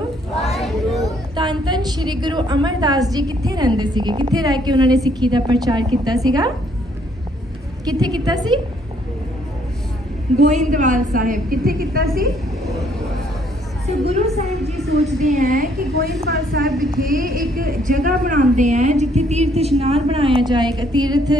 ਵਾਹਿਗੁਰੂ। ਧੰਨ ਧੰਨ ਸ਼੍ਰੀ ਗੁਰੂ ਅਮਰਦਾਸ ਜੀ ਕਿੱਥੇ ਰਹਿੰਦੇ ਸੀਗੇ? ਕਿੱਥੇ ਰਹਿ ਕੇ ਉਹਨਾਂ ਨੇ ਸਿੱਖੀ ਦਾ ਪ੍ਰਚਾਰ ਕੀਤਾ ਸੀਗਾ? ਕਿੱਥੇ ਕੀਤਾ ਸੀ? ਗੋਇੰਦਵਾਲ ਸਾਹਿਬ। ਕਿੱਥੇ ਕੀਤਾ ਸੀ? ਗੁਰੂ ਸਾਹਿਬ ਜੀ ਸੋਚਦੇ ਹੈ ਕਿ ਗੋਇੰਦਵਾਲ ਸਾਹਿਬ ਵਿਖੇ ਇੱਕ ਜਗ੍ਹਾ ਬਣਾਉਂਦੇ ਹੈ ਜਿੱਥੇ ਤੀਰਥ ਇਸ਼ਨਾਨ ਬਣਾਇਆ ਜਾਏਗਾ, ਤੀਰਥ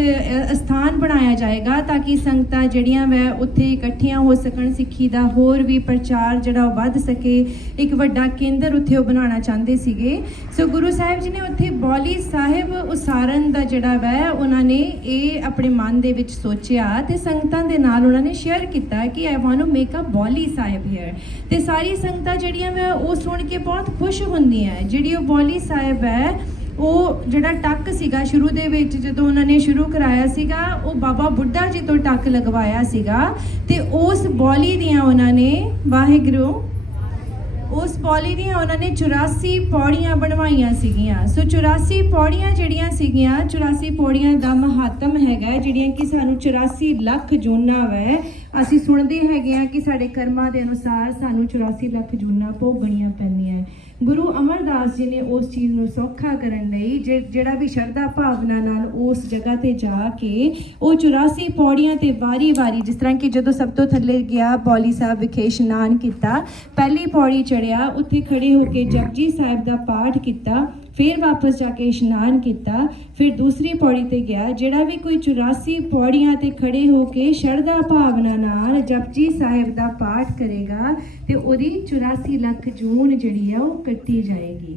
ਸਥਾਨ ਬਣਾਇਆ ਜਾਏਗਾ ਤਾਂ ਕਿ ਸੰਗਤਾਂ ਜਿਹੜੀਆਂ ਵੈ ਉੱਥੇ ਇਕੱਠੀਆਂ ਹੋ ਸਕਣ, ਸਿੱਖੀ ਦਾ ਹੋਰ ਵੀ ਪ੍ਰਚਾਰ ਜਿਹੜਾ ਉਹ ਵੱਧ ਸਕੇ। ਇੱਕ ਵੱਡਾ ਕੇਂਦਰ ਉੱਥੇ ਉਹ ਬਣਾਉਣਾ ਚਾਹੁੰਦੇ ਸੀਗੇ। ਸੋ ਗੁਰੂ ਸਾਹਿਬ ਜੀ ਨੇ ਉੱਥੇ ਬੌਲੀ ਸਾਹਿਬ ਉਸਾਰਨ ਦਾ ਜਿਹੜਾ ਵੈ, ਉਹਨਾਂ ਨੇ ਇਹ ਆਪਣੇ ਮਨ ਦੇ ਵਿੱਚ ਸੋਚਿਆ ਤੇ ਸੰਗਤਾਂ ਦੇ ਨਾਲ ਉਹਨਾਂ ਨੇ ਸ਼ੇਅਰ ਕੀਤਾ ਕਿ I want to make a Baoli Sahib here ਤੇ ਸਾਰੀ ਸੰਗਤਾਂ ਜਿਹੜੀਆਂ ਮੈਂ ਉਹ ਸੁਣ ਕੇ ਬਹੁਤ ਖੁਸ਼ ਹੁੰਦੀਆਂ ਜਿਹੜੀ ਉਹ ਬੌਲੀ ਸਾਹਿਬ ਹੈ, ਉਹ ਜਿਹੜਾ ਟੱਕ ਸੀਗਾ ਸ਼ੁਰੂ ਦੇ ਵਿੱਚ, ਜਦੋਂ ਉਹਨਾਂ ਨੇ ਸ਼ੁਰੂ ਕਰਾਇਆ ਸੀਗਾ, ਉਹ ਬਾਬਾ ਬੁੱਢਾ ਜੀ ਤੋਂ ਟੱਕ ਲਗਵਾਇਆ ਸੀਗਾ ਤੇ ਉਸ ਬੌਲੀ ਦੀਆਂ ਉਹਨਾਂ ਨੇ ਵਾਹਿਗੁਰੂ ਉਸ ਪੌਲੀ ਦੀਆਂ ਉਹਨਾਂ ਨੇ 84 ਪੌੜੀਆਂ ਬਣਵਾਈਆਂ ਸੀਗੀਆਂ ਸੋ 84 ਪੌੜੀਆਂ ਜਿਹੜੀਆਂ ਸੀਗੀਆਂ 84 ਪੌੜੀਆਂ ਦਾ ਮਹੱਤਮ ਹੈਗਾ, ਜਿਹੜੀਆਂ ਕਿ ਸਾਨੂੰ 84 ਲੱਖ ਜੂਨਾਂ ਵੈ ਅਸੀਂ ਸੁਣਦੇ ਹੈਗੇ ਆ ਕਿ ਸਾਡੇ ਕਰਮਾਂ ਦੇ ਅਨੁਸਾਰ ਸਾਨੂੰ 84 ਲੱਖ ਜੂਨਾਂ ਭੋਗਣੀਆਂ ਪੈਂਦੀਆਂ ਹੈ। ਗੁਰੂ ਅਮਰਦਾਸ ਜੀ ਨੇ ਉਸ ਚੀਜ਼ ਨੂੰ ਸੌਖਾ ਕਰਨ ਲਈ ਜਿ- ਜਿਹੜਾ ਵੀ ਸ਼ਰਧਾ ਭਾਵਨਾ ਨਾਲ ਉਸ ਜਗ੍ਹਾ ਤੇ ਜਾ ਕੇ ਉਹ 84 ਪੌੜੀਆਂ ਤੇ ਵਾਰੀ-ਵਾਰੀ, ਜਿਸ ਤਰ੍ਹਾਂ ਕਿ ਜਦੋਂ ਸਭ ਤੋਂ ਥੱਲੇ ਗਿਆ ਬੌਲੀ ਸਾਹਿਬ ਵਿਖੇ ਇਸ਼ਨਾਨ ਕੀਤਾ, ਪਹਿਲੀ ਪੌੜੀ ਚੜਿਆ ਉੱਥੇ ਖੜੇ ਹੋ ਕੇ ਜਪਜੀ ਸਾਹਿਬ ਦਾ ਪਾਠ ਕੀਤਾ ਫਿਰ ਵਾਪਸ ਜਾ ਕੇ ਇਸ਼ਨਾਨ ਕੀਤਾ, ਫਿਰ ਦੂਸਰੀ ਪੌੜੀ ਤੇ ਗਿਆ, ਜਿਹੜਾ ਵੀ ਕੋਈ 84 ਪੌੜੀਆਂ ਤੇ ਖੜੇ ਹੋ ਕੇ ਸ਼ਰਧਾ ਭਾਵਨਾ ਨਾਲ ਜਪਜੀ ਸਾਹਿਬ ਦਾ ਪਾਠ ਕਰੇਗਾ ਤੇ ਉਹਦੀ 84 ਲੱਖ ਜੂਨ ਜਿਹੜੀ ਆ ਉਹ ਕੱਟੀ ਜਾਏਗੀ।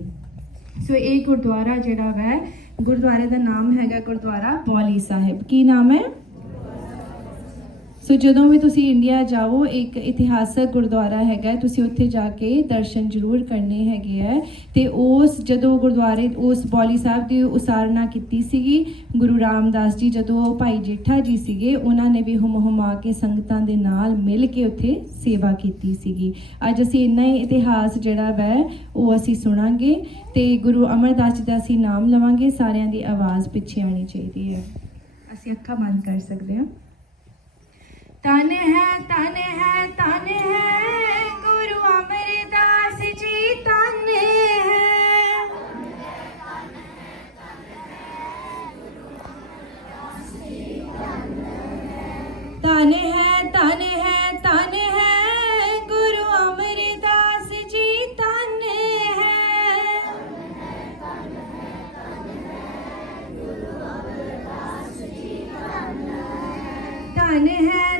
ਸੋ ਇਹ ਗੁਰਦੁਆਰਾ ਜਿਹੜਾ ਵੈ ਗੁਰਦੁਆਰੇ ਦਾ ਨਾਮ ਹੈਗਾ ਗੁਰਦੁਆਰਾ ਬੌਲੀ ਸਾਹਿਬ। ਕੀ ਨਾਮ ਹੈ? ਸੋ ਜਦੋਂ ਵੀ ਤੁਸੀਂ ਇੰਡੀਆ ਜਾਓ, ਇੱਕ ਇਤਿਹਾਸਕ ਗੁਰਦੁਆਰਾ ਹੈਗਾ, ਤੁਸੀਂ ਉੱਥੇ ਜਾ ਕੇ ਦਰਸ਼ਨ ਜ਼ਰੂਰ ਕਰਨੇ ਹੈਗੇ ਹੈ ਤੇ ਉਸ ਜਦੋਂ ਗੁਰਦੁਆਰੇ, ਉਸ ਬੌਲੀ ਸਾਹਿਬ ਦੀ ਉਸਾਰਨਾ ਕੀਤੀ ਸੀਗੀ, ਗੁਰੂ ਰਾਮਦਾਸ ਜੀ ਜਦੋਂ ਉਹ ਭਾਈ ਜੇਠਾ ਜੀ ਸੀਗੇ, ਉਹਨਾਂ ਨੇ ਵੀ ਹੁਮ ਹੁਮਾ ਕੇ ਸੰਗਤਾਂ ਦੇ ਨਾਲ ਮਿਲ ਕੇ ਉੱਥੇ ਸੇਵਾ ਕੀਤੀ ਸੀਗੀ। ਅੱਜ ਅਸੀਂ ਇੰਨਾ ਹੀ ਇਤਿਹਾਸ ਜਿਹੜਾ ਵੈ, ਉਹ ਅਸੀਂ ਸੁਣਾਂਗੇ ਤੇ ਗੁਰੂ ਅਮਰਦਾਸ ਜੀ ਦਾ ਅਸੀਂ ਨਾਮ ਲਵਾਂਗੇ, ਸਾਰਿਆਂ ਦੀ ਆਵਾਜ਼ ਪਿੱਛੇ ਆਣੀ ਚਾਹੀਦੀ ਹੈ। ਅਸੀਂ ਅੱਖਾਂ ਬੰਦ ਕਰ ਸਕਦੇ ਹਾਂ। ਤਨ ਹੈ ਤਨ ਹੈ ਤਨ ਹੈ, ਗੁਰੂ ਅਮਰਦਾਸ ਜੀ ਤਨ ਹੈ। ਤਨ ਹੈ ਤਨ ਹੈ ਤਨ ਹੈ, ਗੁਰੂ ਅਮਰਦਾਸ ਜੀ ਤਨ ਹੈ। ਤਨ ਹੈ ਹੈ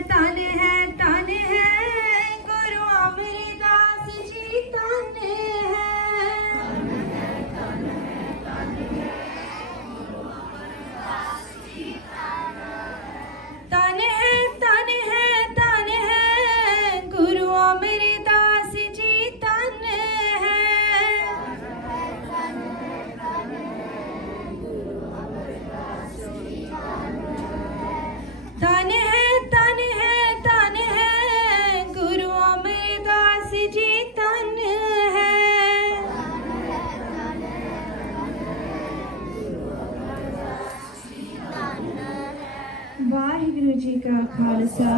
ਤਨ ਹੈ ਤਨ ਹੈ ਤਨ ਹੈ, ਗੁਰੂ ਅਮਰਦਾਸ ਜੀ ਤਨ ਹੈ। ਵਾਹਿਗੁਰੂ ਜੀ ਕਾ ਖਾਲਸਾ,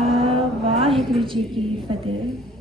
ਵਾਹਿਗੁਰੂ ਜੀ ਕੀ ਫਤਿਹ।